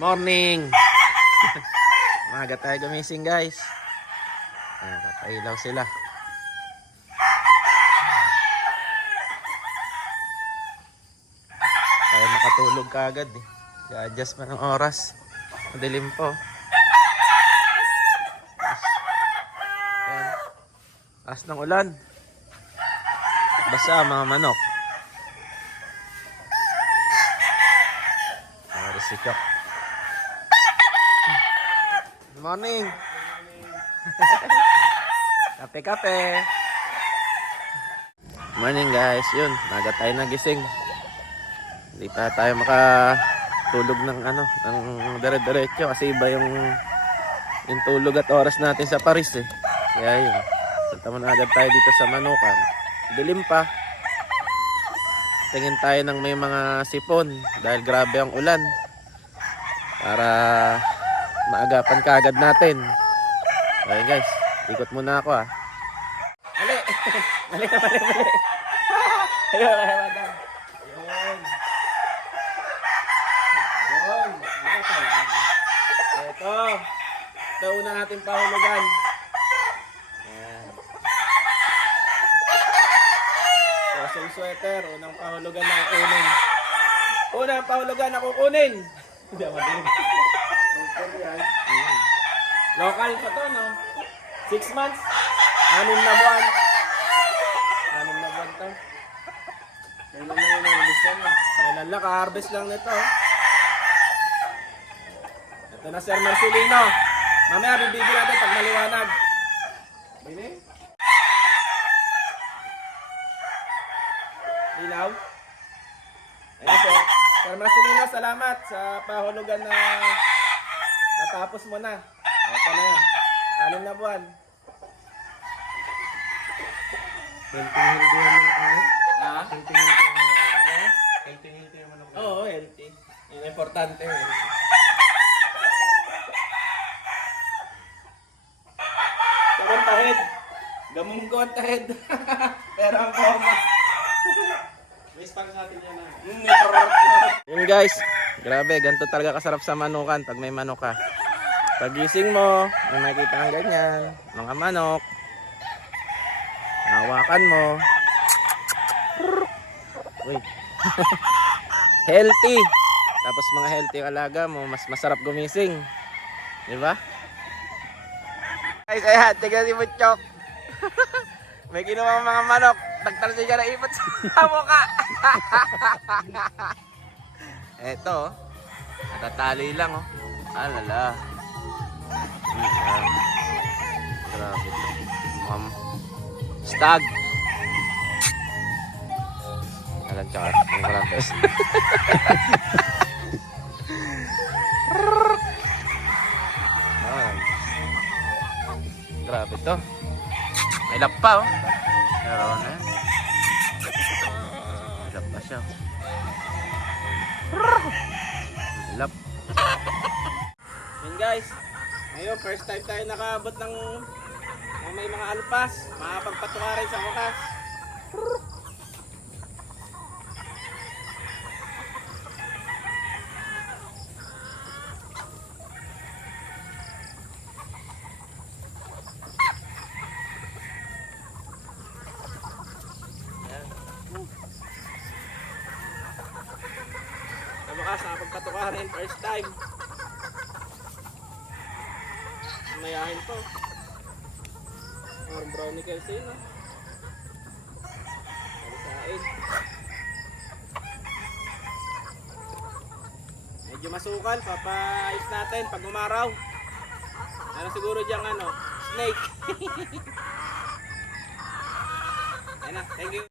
Morning! Maga tayo gumising guys. Ayan, papailaw sila. Tayo makatulog kaagad eh. I-adjust pa ng oras. Madilim po. Ayan. Taas ng ulan. Basa mga manok. Sikap. Good morning. Kape-kape. Morning guys. Yun, naga tayo nagising. Hindi pa tayo makatulog ng ng dire-diretso kasi iba yung tulog at oras natin sa Paris eh. Kaya yun. Punta muna agad tayo dito sa Manukan. Dilim pa. Tingin tayo ng may mga sipon dahil grabe ang ulan. Para maagapan kaagad natin. Okay guys, ikot muna ako ah. Mali! Mali. Ayun, madam. Ayun. Ito una natin pahulugan. Ayan. So, sweater, unang pahulugan na kukunin. Unang pahulugan na kukunin. Hindi ako din. Local pa to, no? 6 months. 6 na buwan. 6 na buwan to. Kailan lang yung nalabis yan eh. Kailan lang, ka-harvest lang nito. Ito na Sir Marcelino. Mamaya bibigyan natin pag maliwanag. Bili? Ilaw? Ayan sir. Sir Marcelino, salamat sa pahulugan na natapos mo na. Ito na yan. 6 na buwan. Healthy naman ako. Ha? Healthy naman ako. Healthy naman ako. Oo, healthy. Yung importante. Kagontahid. Gamong gontahid. Pero ang koma. May spang sa atin yan na. Yun guys, grabe, ganito talaga kasarap sa manukan pag may manok ka. Pagising mo, may makikita kang ganyan, mga manok. Hawakan mo. Uy. Healthy. Tapos mga healthy alaga mo, mas masarap gumising. Diba? Guys, ayan, tignan si Butchok. May kinuha mga manok. Nagtalsi siya na ipot sa mukha. Eto, natatali lang oh. Alala. Grabe. Stag. Alam tsaka. Ang kalantes. Grabe to. May lap pa oh. Pero na yan. Lap pa siya. Lap. Yun guys. Ngayon, first time tayo nakaabot ng may mga alpas. Makapagpatuka rin sa wakas. Sa wakas, nakapagpatuka rin first time. Mayahin to. Parang brownie kasi no? Palisain. Medyo masukal. Papais natin pag umaraw. Ano siguro diyang snake. Ayun na. Thank you.